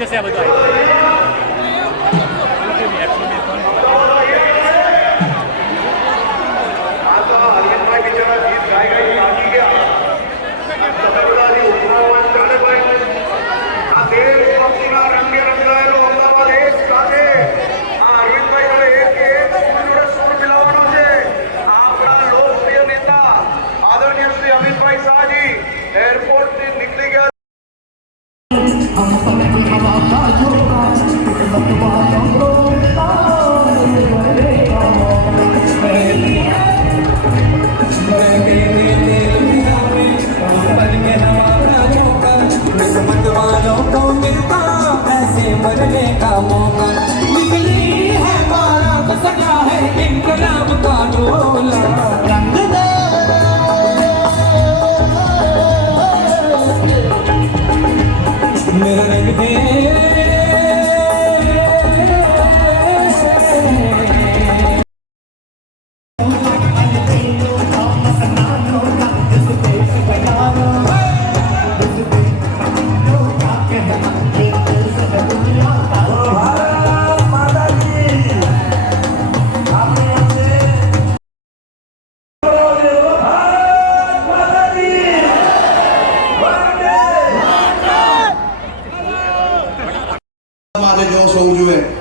જશે આ બધું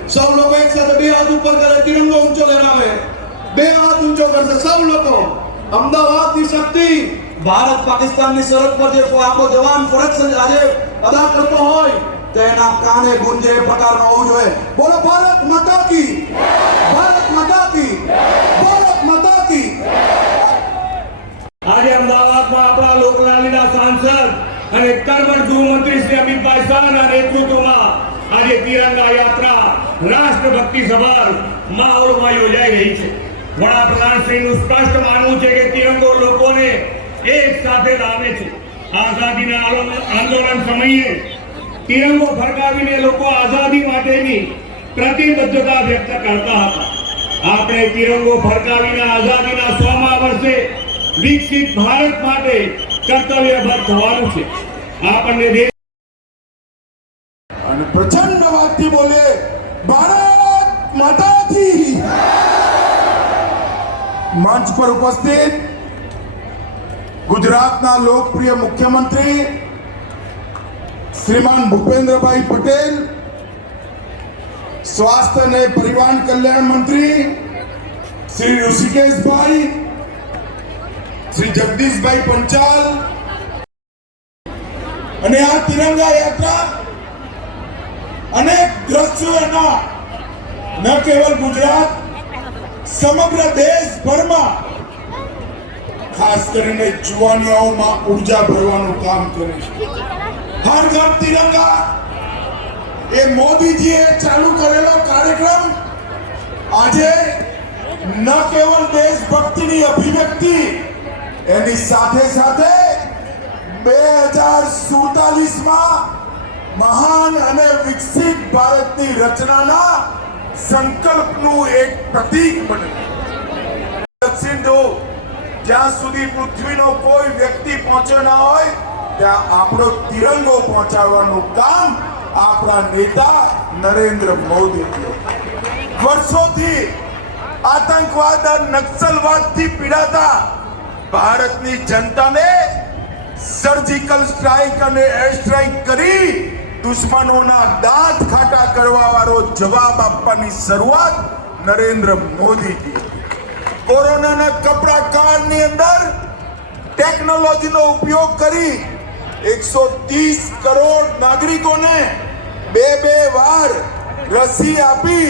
सब लोग एक साथ बे हाथ ऊपर करे, तिरंगा ऊंचो लहरावे, बे हाथ ऊंचो करते सब लोग। अमदावाद की शक्ति भारत पाकिस्तान की सरहद पर जो आपको जवान फरज આજે અદા કરતો હોય તો એના કાને ગુંજે પ્રકારનો હોવું જોઈએ। બોલો ભારત માતા की, ભારત માતા की, ભારત માતા की। આજે અમદાવાદમાં આપણા લોકલાલીના સાંસદ અને કર્મઠ ગૃહમંત્રી શ્રી અમિતભાઈ શાહના નેતૃત્વમાં આજે તિરંગા યાત્રા રાષ્ટ્રભક્તિ સભર માહોલમાં યોજાઈ રહી છે। વડાપ્રધાન શ્રીનું સ્પષ્ટ માનવું છે કે તિરંગો લોકોને એક સાથે લાવે છે। આઝાદીના આંદોલન સમયે તિરંગો ફરકાવીને લોકો આઝાદી માટેની પ્રતિબદ્ધતા વ્યક્ત કરતા હતા। આપણે તિરંગો ફરકાવીને આઝાદીના 100મા વર્ષે વિકસિત ભારત માટે કર્તવ્યબદ્ધ થવાનું છે। આપણને प्रचंड वाक्य बोले भारत माता की। मंच पर उपस्थित गुजरातना लोकप्रिय मुख्यमंत्री श्रीमान भूपेन्द्रभाई पटेल, स्वास्थ्य ने परिवहन कल्याण मंत्री श्री ऋषिकेश भाई, श्री जगदीश भाई पंचाल અને આ તિરંગા યાત્રા अनेक દ્રશ્યોના ન કેવલ ગુજરાત સમગ્ર દેશભરમાં ખાસ કરીને જુવાનીઓમાં ઉર્જા ભરવાનું કામ કરે છે। હર ઘર તિરંગા એ મોદીજીએ ચાલુ કરેલો કાર્યક્રમ આજે ન કેવલ દેશભક્તિની અભિવ્યક્તિ એની સાથે સાથે 2047માં महान અને વિકસિત ભારતની રચનાના સંકલ્પનું એક પ્રતીક બને। દક્ષિણ ધ્રુવ જ્યાં સુધી પૃથ્વીનો કોઈ વ્યક્તિ પહોંચ્યો ના હોય ત્યાં આપણો તિરંગો પહોંચાડવાનું કામ આપણા નેતા નરેન્દ્ર મોદી કર્યું। વર્ષોથી આતંકવાદ અને નક્સલવાદથી પીડાતા ભારતની જનતાને સર્જિકલ સ્ટ્રાઇક અને એર સ્ટ્રાઇક કરી दुश्मनोना दांत खाटा करवा वारो जवाब आपવાની શરૂઆત નરેન્દ્ર મોદી की। कोरोना ना कपड़ा काल ની અંદર ટેકનોલોજીનો ઉપયોગ કરી 130 કરોડ નાગરિકોને બે વાર રસી આપી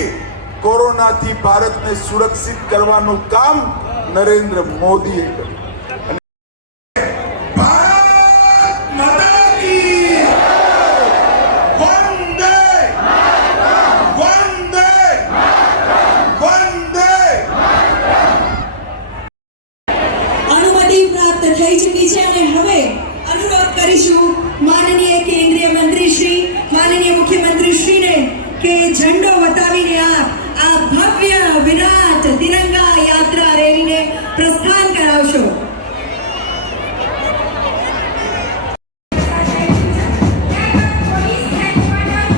કોરોનાથી ભારતને સુરક્ષિત કરવાનું કામ નરેન્દ્ર મોદીએ કર્યું। થઈ ચૂકી છે અને હવે અનુરોધ કરીશું માનનીય કેન્દ્રીય મંત્રી શ્રી માનનીય મુખ્યમંત્રી શ્રીને કે ઝંડો બતાવીને આ ભવ્ય વિરાટ તિરંગા યાત્રા રેલીને પ્રસ્થાન કરાવશો।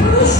પુરુષ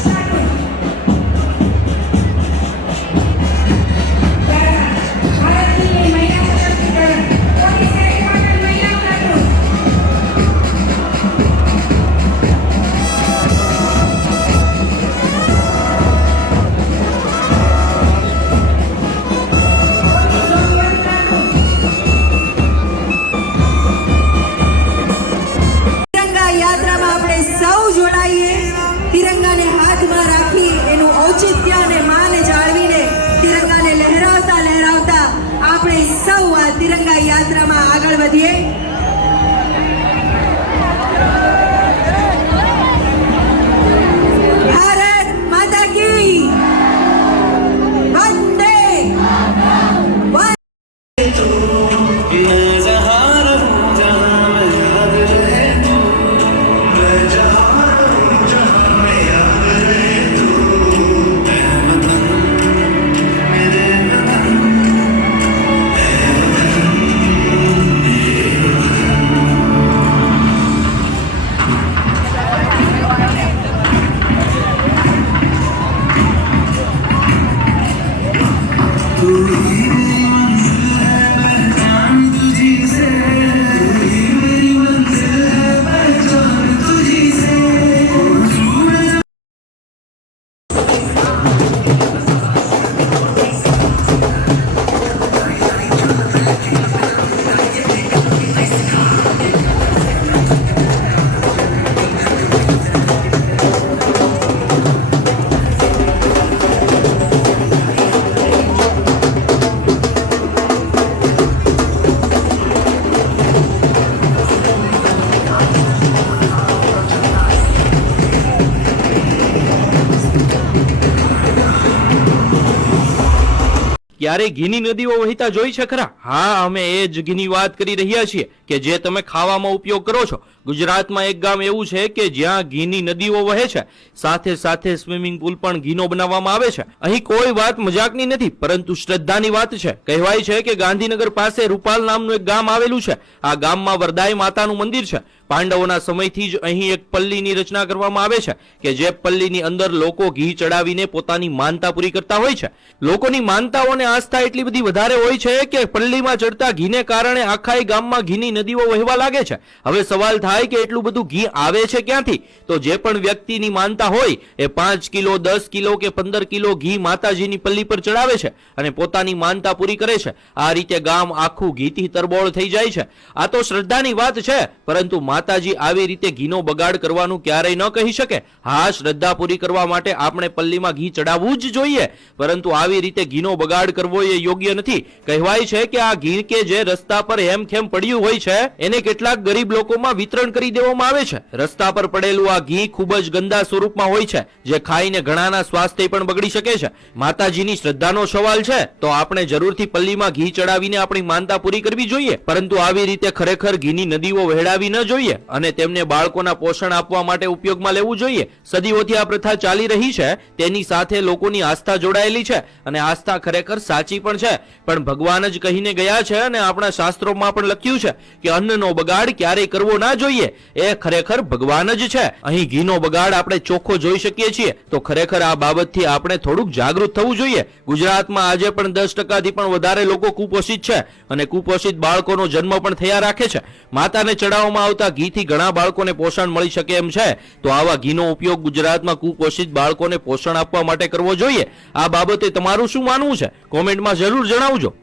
વધીએ. ભારત માતા કી વંદે ક્યારે ઘીની નદીઓ વહેતા જોઈ છે ખરા? હા, અમે એ જ ઘીની વાત કરી રહ્યા છીએ કે જે તમે ખાવામાં ઉપયોગ કરો છો. ગુજરાતમાં એક ગામ એવું છે કે જ્યાં ઘીની નદીઓ વહે છે, સાથે સાથે સ્વિમિંગ પુલ પણ ઘીનો બનાવવામાં આવે છે. અહીં કોઈ વાત મજાકની નથી, પરંતુ શ્રદ્ધાની વાત છે. કહેવાય છે કે ગાંધીનગર પાસે રૂપાલ નામનું એક ગામ આવેલું છે. આ ગામમાં વરદાય માતાનું મંદિર છે. પાંડવોના સમયથી જ અહીં એક પલ્લીની રચના કરવામાં આવે છે કે જે પલ્લીની અંદર લોકો ઘી ચડાવીને પોતાની માનતા પૂરી કરતા હોય છે. લોકોની માનતાઓને આસ્થા એટલી બધી વધારે હોય છે કે પલ્લીમાં ચડતા ઘીને કારણે આખા ગામમાં ઘીની નદીઓ વહેવા લાગે છે. હવે સવાલ થાય કે એટલું બધું ઘી આવે છે ક્યાંથી? તો જે પણ વ્યક્તિની માનતા હોય એ 5 કિલો 10 કિલો કે 15 કિલો ઘી માતાજીની પલ્લી પર ચડાવે છે અને પોતાની માનતા પૂરી કરે છે. આ રીતે ગામ આખું ઘીથી તરબોળ થઈ જાય છે. આ તો શ્રદ્ધાની વાત છે, પરંતુ માતાજી આવી રીતે ઘીનો બગાડ કરવાનું ક્યારેય ન કહી શકે. હા, શ્રદ્ધા પૂરી કરવા માટે આપણે પલ્લીમાં ઘી ચડાવવું જ જોઈએ, પરંતુ આવી રીતે ઘીનો બગાડ કરવો એ યોગ્ય નથી. કહેવાય છે કે આ ઘી કે જે રસ્તા પર હેમખેમ પડ્યું હોય છે એને કેટલાક ગરીબ લોકોમાં વિતરણ કરી દેવામાં આવે છે. રસ્તા પર પડેલું આ ઘી ખૂબ જ ગંદા સ્વરૂપમાં હોય છે, જે ખાઈને ઘણાના સ્વાસ્થ્ય પણ બગડી શકે છે. માતાજીની શ્રદ્ધાનો સવાલ છે તો આપણે જરૂરથી પલ્લીમાં ઘી ચડાવીને આપણી માનતા પૂરી કરવી જોઈએ, પરંતુ આવી રીતે ખરેખર ઘીની નદીઓ વહેડાવી ન જોઈએ અને તેમને બાળકોના પોષણ આપવા માટે ઉપયોગમાં લેવું જોઈએ. સદીઓથી આ પ્રથા ચાલી રહી છે, તેની સાથે લોકોની આસ્થા જોડાયેલી છે અને આસ્થા ખરેખર સાચી પણ છે. પણ ભગવાન જ કહીને ગયા છે અને આપણા શાસ્ત્રોમાં પણ લખ્યું છે કે અન્નનો બગાડ ક્યારેય કરવો ના જોઈએ. એ ખરેખર ભગવાન જ છે. અહીં ઘીનો બગાડ આપણે ચોખ્ખો જોઈ શકીએ છીએ, તો ખરેખર આ બાબતથી આપણે થોડુંક જાગૃત થવું જોઈએ. ગુજરાતમાં આજે પણ 10%થી પણ વધારે લોકો કુપોષિત છે અને કુપોષિત બાળકોનો જન્મ પણ થયા રાખે છે. માતાને ચડાવવામાં આવતા ઘીથી ઘણા બાળકોને પોષણ મળી શકે એમ છે, તો આવા ઘીનો ઉપયોગ ગુજરાતમાં કુપોષિત બાળકોને પોષણ આપવા માટે કરવો જોઈએ. આ બાબતે તમારું શું માનવું છે? કોમેન્ટમાં જરૂર જણાવજો.